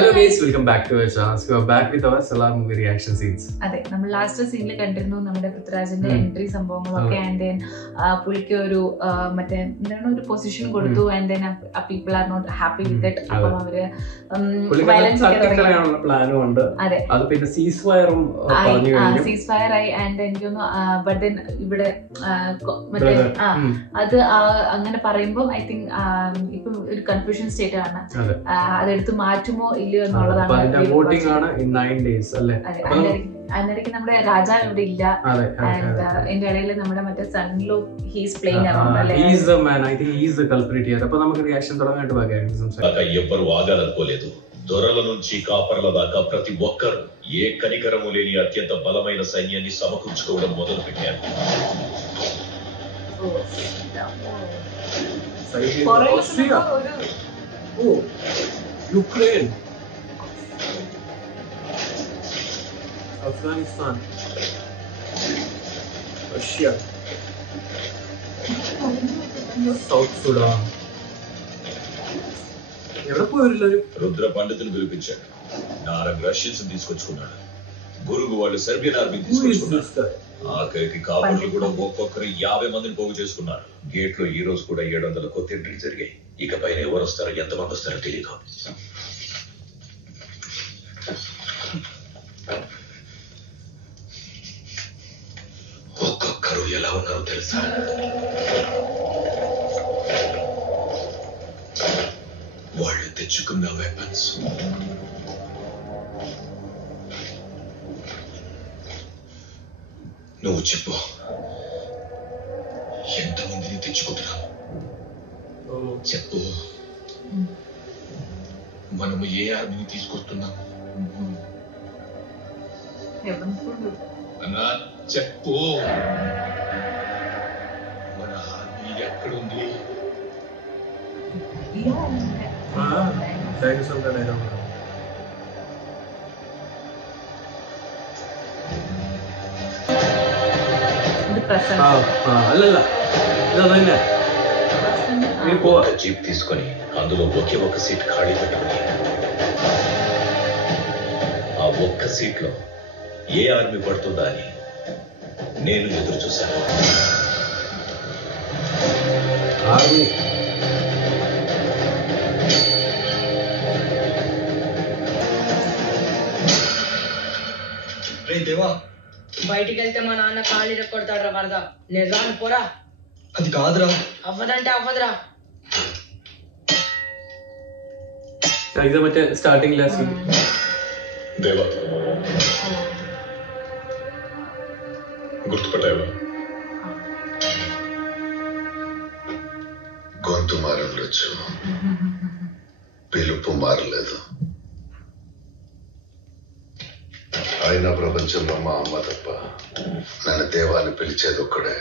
Hello guys, welcome back to our channel. So we are back with our Solar movie reaction scenes. അതെ, നമ്മൾ last സീനിൽ കണ്ടിരുന്നു നമ്മുടെ പൃഥ്വിരാജിന്റെ എൻട്രി സംഭവങ്ങളൊക്കെ. ആൻഡ് ദെൻ പുള്ളിക്ക് ഒരു മറ്റേ എന്താണ് ഒരു പൊസിഷൻ കൊടുത്തു. And then people are not happy with it. അപ്പം അവര് വയലൻസ് സീസ് ഫയർ ആയി. ആൻഡ് എനിക്കൊന്നു ബട്ട് ദെൻ ഇവിടെ മറ്റേ അത് അങ്ങനെ പറയുമ്പോൾ ഐ തിങ്ക് ഇപ്പം ഒരു കൺഫ്യൂഷൻ സ്റ്റേറ്റ് ആണ്. അതെടുത്ത് മാറ്റുമോ ഇല്ലയോ എന്നുള്ളതാണ്. അതിനിടയ്ക്ക് നമ്മുടെ രാജാവ് ഇവിടെ ഇല്ല. എന്റെ ഇടയിൽ നമ്മുടെ മറ്റേ സൺലോ ഹീസ് ప్లేయింగ్ అరౌండ్ అല്ലേ. he is the man, I think he is the culprit here. అప్పుడు നമുക്ക് రియాక్షన్ తొడగంట బాగాండి సంసారం. ఎవ్వరు ఆగాలనుకోలేదు. దొరల నుంచి కాపర్ల దాకా ప్రతి ఒక్కరు ఏ కనికరము లేని అత్యంత బలమైన సైన్యాన్ని సమకూర్చుకోవడం మొదలు పెట్టారు. Ukraine, Afghanistan, Russia, South Sudan. Rudra పండితులు పిలిపించాడు. నారగ్ రష్యన్స్ తీసుకొచ్చుకున్నాడు. గురుగు వాళ్ళు సెర్బియన్ ఆర్మీని తీసుకొచ్చుకున్నారు. ఆఖరికి కాపులు కూడా ఒక్కొక్కరు 50 మందిని పోగు చేసుకున్నారు. గేట్ లో ఈ రోజు కూడా 700 కొత్త ఎంట్రీలు జరిగాయి. ఇక పైన ఎవరు వస్తారో ఎంతమంది వస్తారో తెలియదు. ఒక్కొక్కరు ఎలా ఉన్నారో తెలుసా? వాళ్ళు తెచ్చుకున్న వెపన్స్ నువ్వు చెప్పు, ఎంతమందిని తెచ్చుకుంటున్నావు? చెప్పు. మనము ఏ ఆర్మీని తీసుకొస్తున్నాం అన్నా? చెప్పు. మన ఆర్మీ ఎక్కడుంది? జీప్ తీసుకొని అందులో ఒకే ఒక సీట్ ఖాళీ పెట్టుకుని ఆ ఒక్క సీట్ లో ఏ ఆర్మీ పడుతుందా అని నేను ఎదురు చూశాను. దేవా, బయటికి వెళ్తే మా నాన్న ఖాళీ కొడతాడు. వరద నేను రాను, పోరా. అది కాదురా. అవ్వదంటే అవ్వదురా. మధ్య స్టార్టింగ్ లెసన్. దేవా, గుర్తుపట్టావా? గొంతు మారలేదు, పిలుపు మారలేదు. అయిన ప్రపంచంలో మా అమ్మ తప్ప నన్ను దేవాన్ని పిలిచేది ఒక్కడే.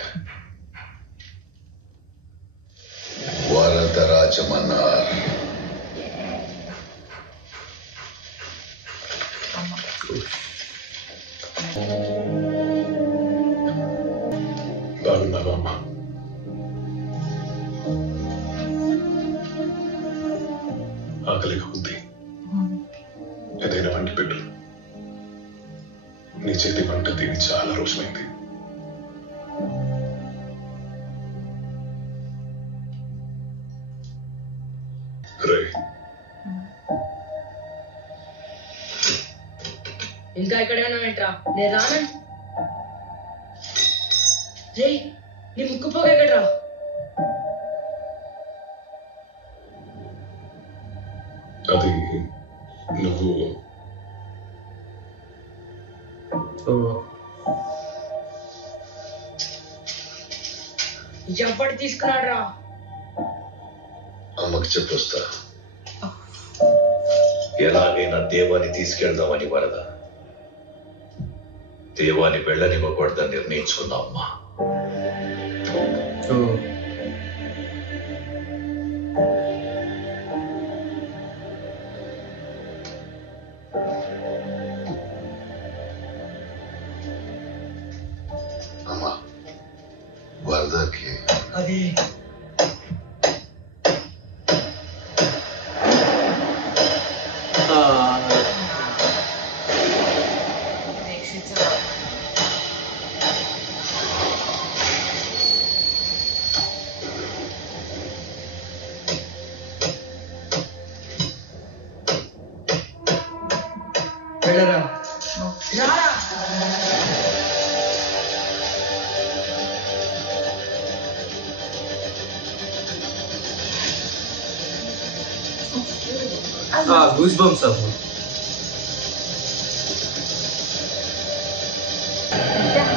వరదరాజమన్నారు. బాగున్నావా అమ్మా? ఆకలిగా ఉంది, ఏదైనా వండి పెట్టు. నీ చేతి వంట తిని చాలా రోజులైంది. ఇంకా ఇక్కడే ఉన్నావేంట్రా? నేను రాను. రే, నీ ముక్కు పోగ ఎక్కడ్రా? అది నువ్వు ఎప్పటి తీసుకున్నాడు రా? అమ్మకి చెప్పొస్తా. ఎలాగైనా దేవాన్ని తీసుకెళ్దామని వరద. దేవాన్ని వెళ్ళనివ్వకూడదని నిర్ణయించుకున్నా అమ్మా. అమ్మా, వరదకి అది వచ్చాడరా గూస్ బంప్స్ అప్పుడు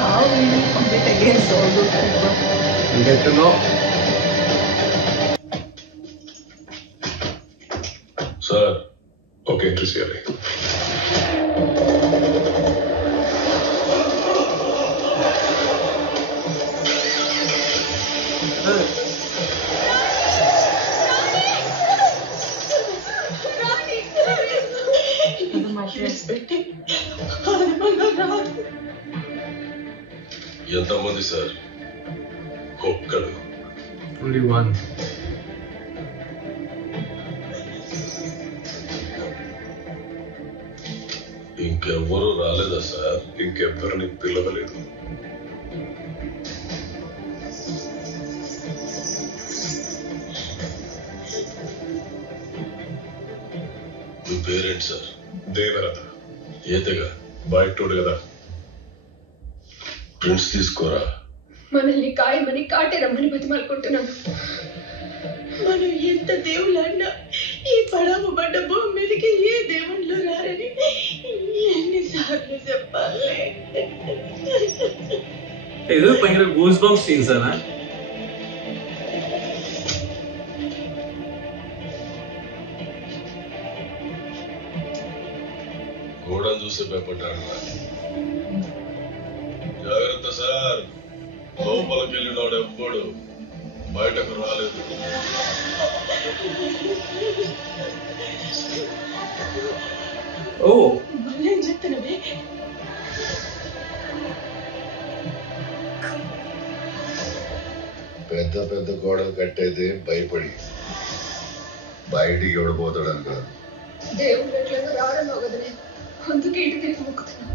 How will you compete against all those people? you get to know sir okay entry చేయాలి. ఎంతమంది సార్? ఒక్కడు. only one ఇంకెవ్వరూ రాలేదా సార్? ఇంకెవ్వరిని పిలవలేదు. మీ పేరేంటి సార్? దేవరథ. ఏతగా బయటోడు కదా. డ్రింక్స్ తీసుకోరా. మనల్ని కాయమని కాటే రమ్మని బతిమాలుకుంటున్నాను. మనం ఎంత దేవుళ్ళన్నా ఈ పడవ పడ్డ భూమి మీదకి ఏ దేవుళ్ళు రారని ఎన్నిసార్లు చెప్పాలి? ఏదో భయంకర గూస్ బంప్స్ సీన్స్ అనా గోడను చూసి భయపడ్డాడు. జాగ్రత్త సార్, లోపలికి వెళ్ళినాడు ఎవ్వడు బయటకు రాలేదు. ఓ మళ్ళీ చెప్తున్నవే. పెద్ద పెద్ద గోడలు కట్టేది భయపడి, బయటికి ఎవడిపోతాడని కాదు. దేవుడు ఎట్లా రావడం కదనే, అందుకే ఇటు తిరిగి మొక్కుతున్నా.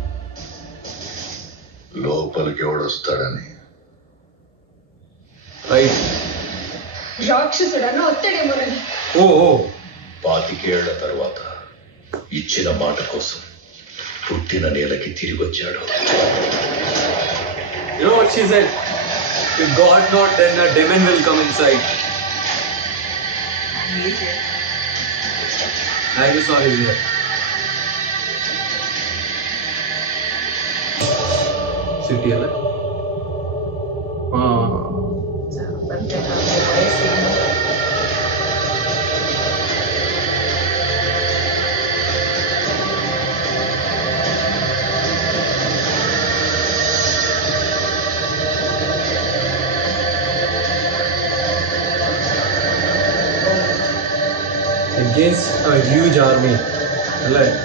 లోపలికి ఎవడొస్తాడని. రైట్ రాక్షసుడన్న ఒత్తడేమోనని. ఓ 25 ఏళ్ల తర్వాత ఇచ్చిన మాట కోసం పుట్టిన నేలకి తిరిగి వచ్చాడు. you know what she said, if God not then a demon will come inside. I just saw his ear. City alla against a huge army. Right.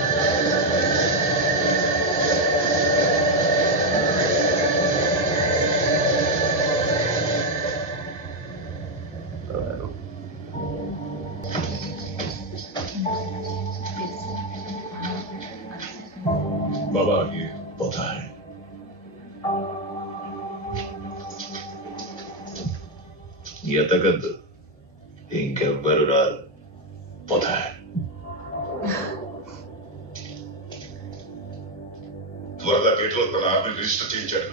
బాబా ये पता है ఎతగద్దు, ఇంకెవ్వరు రారు. पता है త్వరగా గేట్లో తన ఆర్మీ రిజిస్టర్ చేయించాడు.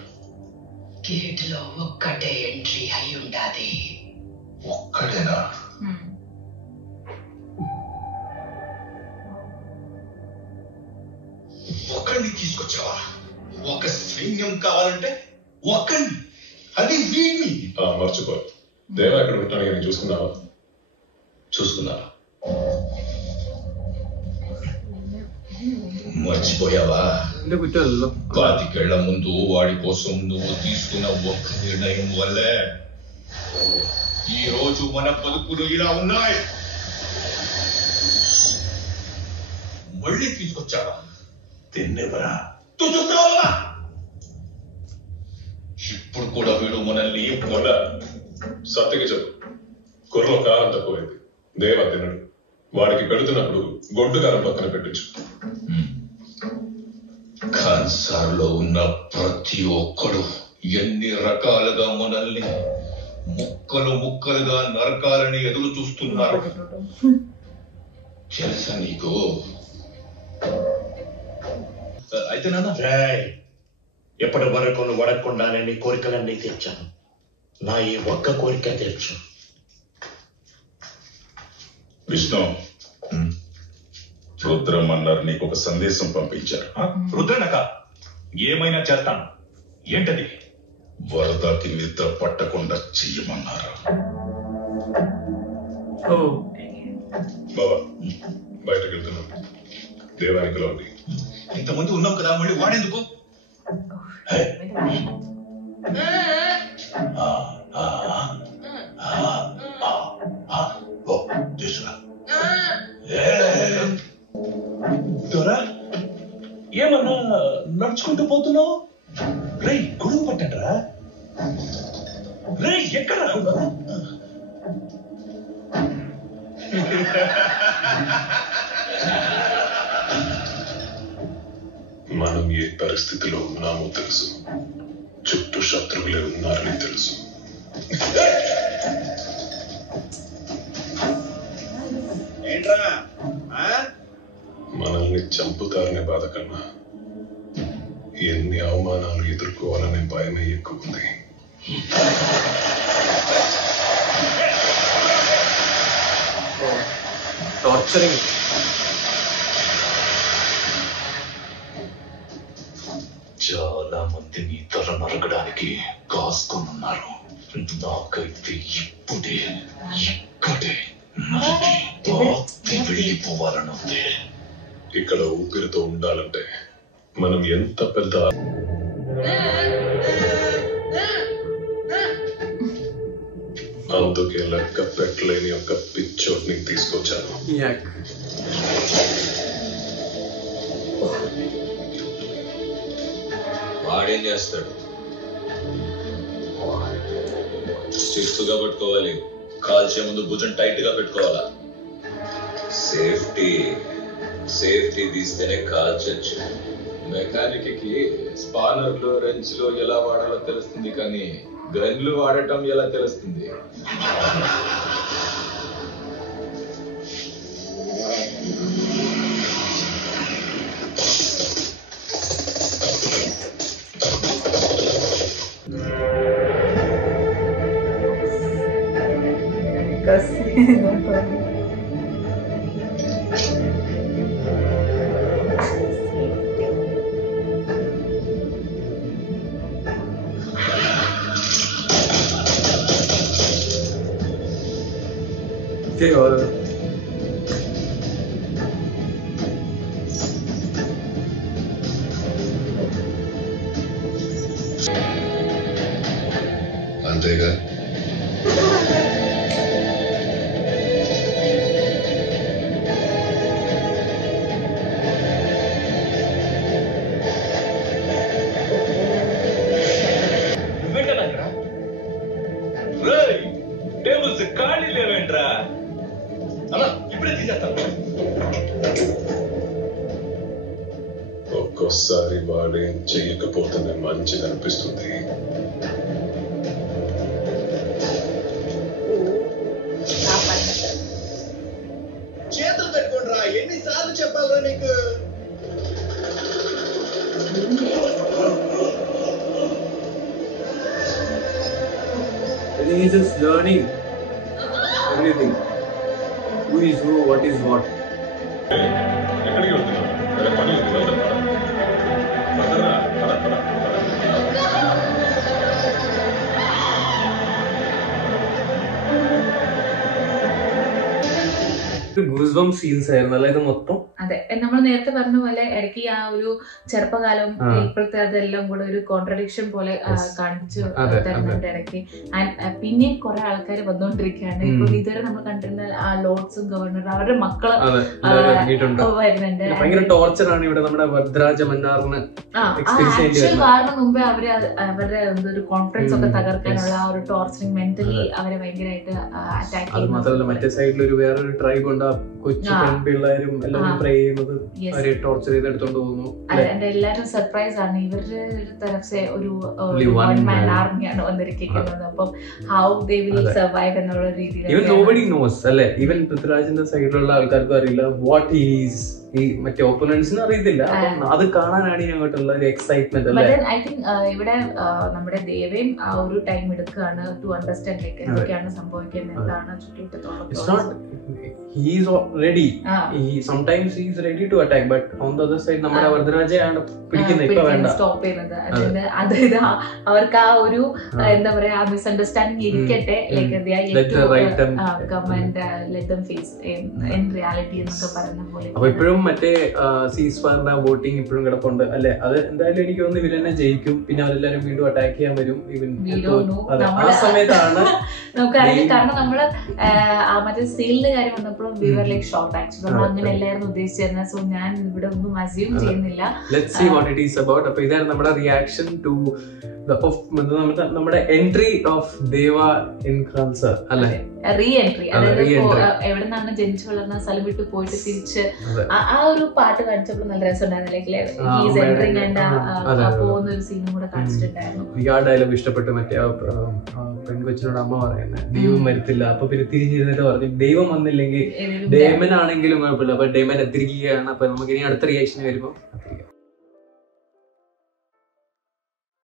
గేట్ లో ఒక్కటే ఎంట్రీ అయి ఉండాది. ఒక్కడేనా? ఒక్కడిని తీసుకొచ్చావా? ఒక సైన్యం కావాలంటే ఒక్కడిని, అది వీడిని. మర్చిపో, దేవా ఎక్కడ ఉంటాను నేను చూసుకున్నావా? చూసుకున్నా. మర్చిపోయావా? అంటే కూర్చోలో 25 ఏళ్ల ముందు వాడి కోసం నువ్వు తీసుకున్న ఒక్క నిర్ణయం వల్లే ఈ రోజు మన బతుకులు ఇలా ఉన్నాయి. మళ్ళీ తీసుకొచ్చావా? తిన్నేవరా? చూస్తావా? ఇప్పుడు కూడా వీడు మనల్ని మొన్న సత్యకి చెప్పు, కూరలో కారం తక్కువైంది, దేవా తినడు. వాడికి పెడుతున్నప్పుడు గొడ్డు కారం పక్కన పెట్టచ్చు. కాన్సార్లో ఉన్న ప్రతి ఒక్కడు ఎన్ని రకాలుగా మనల్ని ముక్కలు ముక్కలుగా నరకాలని ఎదురు చూస్తున్నారు. తెలుసా నీకు? అయితే నాన్న ఎప్పటి వరకు నువ్వు అడగకుండానే నీ కోరికలన్నీ తీర్చాను. నా ఈ ఒక్క కోరిక తీర్చు. విష్ణు, రుద్రమన్నారు నీకు ఒక సందేశం పంపించారు. రుద్రనక ఏమైనా చేస్తాను. ఏంటది? వరదకి నిద్ర పట్టకుండా చెయ్యమన్నారు. బాబా బయటకు వెళ్తున్నాం. దేవానికిలో ఉంది. ఇంతమంది ఉన్నాం కదా, మళ్ళీ వాడేందుకు? ఏమన్నా నడుచుకుంటూ పోతున్నావు? రే గొడుగు పట్టండ్రా. రే ఎక్కడ మనం ఏ పరిస్థితిలో ఉన్నామో తెలుసు. చుట్టూ శత్రువులే ఉన్నారని తెలుసు. మనల్ని చంపుతారనే బాధ కన్నా ఎన్ని అవమానాలు ఎదుర్కోవాలనే భయమే ఎక్కువ ఉంది. టార్చరింగ్. చాలా మంది నీ తల నరకడానికి కాసుకొనున్నారు. నాకైతే ఇప్పుడే ఇక్కడే వెళ్ళిపోవాలనుంది. ఇక్కడ ఊపిరితో ఉండాలంటే మనం ఎంత పెద్ద అందుకే లెక్క పెట్టలేని ఒక పిచ్చోడ్ని తీసుకొచ్చాను. వాడేం చేస్తాడు? స్టిఫ్గా పట్టుకోవాలి. కాల్చే ముందు భుజం టైట్ గా పెట్టుకోవాలా. సేఫ్టీ తీస్తేనే కాల్చచ్చు. మెకానిక్ కి స్పానర్లు రెంచ్లు ఎలా వాడాలో తెలుస్తుంది, కానీ గన్లు వాడటం ఎలా తెలుస్తుంది? అంతేగా టేబుల్స్ ఖాళీ లేవేంట్రా? అలా ఇప్పుడే తీసేస్తాను. ఒక్కోసారి వాడేం చెయ్యకపోతేనే మంచిది అనిపిస్తుంది. చేతులు కట్టుకోండి రా. ఎన్నిసార్లు చెప్పాలరా నీకు? He is just learning everything. Who is who, what is what. ఎక్కడికి వెళ్తున్నావు? వేరే పని ఉంది, వెళ్దాం. పదరా, పద, పద, పద. ഗൂസ്ബംപ് സീൻസ് ആയിരുന്നു അല്ലേ ഇത് മൊത്തം? അതെ, നമ്മൾ നേരത്തെ പറഞ്ഞ പോലെ ഇടയ്ക്ക് ആ ഒരു ചെറുപ്പകാലം ഇപ്പോഴത്തെ അതെല്ലാം കൂടെ ഒരു കോൺട്രഡിക്ഷൻ പോലെ കാണിച്ചു തരുന്നുണ്ട് ഇടയ്ക്ക്. പിന്നെയും കുറെ ആൾക്കാർ വന്നുകൊണ്ടിരിക്കുകയാണ്. ഇപ്പൊ ഇതുവരെ നമ്മൾ കണ്ടിരുന്ന ആ ലോർഡ്സും ഗവർണറും അവരുടെ മക്കള് വരുന്നുണ്ട്. ഭയങ്കര ടോർച്ചറാണ് ഇവിടെ നമ്മുടെ വരദരാജ മന്നാറിന്. കാരണം മുമ്പേ അവര് അവരുടെ ഒരു കോൺഫിഡൻസ് ഒക്കെ തകർക്കാനുള്ള ആ ഒരു ടോർച്ചറിങ് മെന്റലി അവരെ ഭയങ്കരമായിട്ട് അറ്റാക്ക് ചെയ്യുന്നു. മാത്രമല്ല മറ്റേ സൈഡിൽ ഒരു വേറൊരു ട്രൈബ് ഉണ്ട്. കൊച്ചു പെൺപിള്ളേരും എല്ലാവരും പ്രേ ചെയ്യുന്നത് അവരെ ടോർച്ചർ ചെയ്ത് എടുത്തോണ്ട് പോകുന്നു. എല്ലാരും സർപ്രൈസ് ആണ്. ഇവരുടെ തരഫ്സെ ഒരു വൺ മാൻ ആർമിയാണ് വന്നിരിക്കുന്നത്. അപ്പം ഹൗ ദേ വിൽ സർവൈവ് എന്നുള്ള രീതിയിൽ ഈവൻ നോബഡി നോസ് അല്ലെ, ഈവൻ പൃഥ്വിരാജിന്റെ സൈഡിലുള്ള ആൾക്കാർക്കും അറിയില്ല വാട്ട് ഈസ്, ഈ മറ്റേ ഓപ്പോണന്റ്സിനും അറിയത്തില്ല. അപ്പം അത് കാണാനാണ് അങ്ങോട്ടുള്ള ഒരു എക്സൈറ്റ്മെന്റ് അല്ലേ. ഐ തിങ്ക് ഇവിടെ നമ്മുടെ ദേവേൻ ആ ഒരു ടൈം എടുക്കുകയാണ് ടു അണ്ടർസ്റ്റാൻഡ് ലൈക്ക് എന്തൊക്കെയാണ് സംഭവിക്കുന്നത്, എന്താണ് ചുറ്റുവട്ടത്തോളം. He is ready. Sometimes he is ready to attack, but on the other side നമ്മുടെ വരദരാജയാണ് പിടിക്കുന്നത്. ഇപ്പൊ വേണ്ട, സ്റ്റോപ്പ് ചെയ്യുന്നത്. അതായത് അവർക്ക് ആ ഒരു എന്താ പറയാ ആ മിസ്അണ്ടർസ്റ്റാൻഡിങ് ഇരിക്കട്ടെ, അപ്പൊ ഇപ്പോഴും മറ്റേ സീസ്ഫയറിന്റെ വോട്ടിംഗ് ഇപ്പോഴും കിടപ്പുണ്ട് അല്ലെ. അത് എന്തായാലും എനിക്ക് തോന്നുന്നു ഇവർ തന്നെ ജയിക്കും. പിന്നെ അവരെല്ലാരും വീണ്ടും അറ്റാക്ക് ചെയ്യാൻ വരും. ആ സമയത്താണ് നമുക്കറിയാം. കാരണം നമ്മള് മറ്റേ സീലിന്റെ കാര്യം വന്നപ്പോഴും we were like shocked actually. നമ്മൾ അങ്ങനെ എല്ലാവരും ഉദ്ദേശിച്ചിരുന്നത്. സോ ഞാൻ ഇവിടെ ഒന്നും അസ്യൂം ചെയ്യുന്നില്ല. Let's see what it is about. അപ്പൊ ഇതാണ് നമ്മുടെ റിയാക്ഷൻ ടു നമ്മുടെ എൻട്രി ഓഫ് ദേവ ഇൻ കൺസർ അല്ലെ, റീ എൻട്രി. അതായത് എവിടെ നിന്നാണ് ജനിച്ചു വളർന്ന സ്ഥലം വിട്ട് പോയിട്ട് തിരിച്ച് ആ ഒരു പാട്ട് കാണിച്ചപ്പോൾ നല്ല രസമുണ്ടായിരുന്നു. പോകുന്ന ഒരു സീനും കൂടെ കാണിച്ചിട്ടുണ്ടായിരുന്നു. ആ ഡയലോഗ് ഇഷ്ടപ്പെട്ടു. മറ്റേ പെൺകൊച്ചിനോട് അമ്മ പറയുന്നത് ദൈവം മരിത്തില്ല. അപ്പൊ പിന്നെ തിരിഞ്ഞിരുന്നിട്ട് പറഞ്ഞു ദൈവം വന്നില്ലെങ്കിൽ ഡേമൻ ആണെങ്കിലും കുഴപ്പമില്ല, അപ്പൊ ഡേമൻ എത്തിരിക്കുകയാണ്. അപ്പൊ നമുക്ക് ഇനി അടുത്ത റിയാക്ഷൻ വരുമ്പോ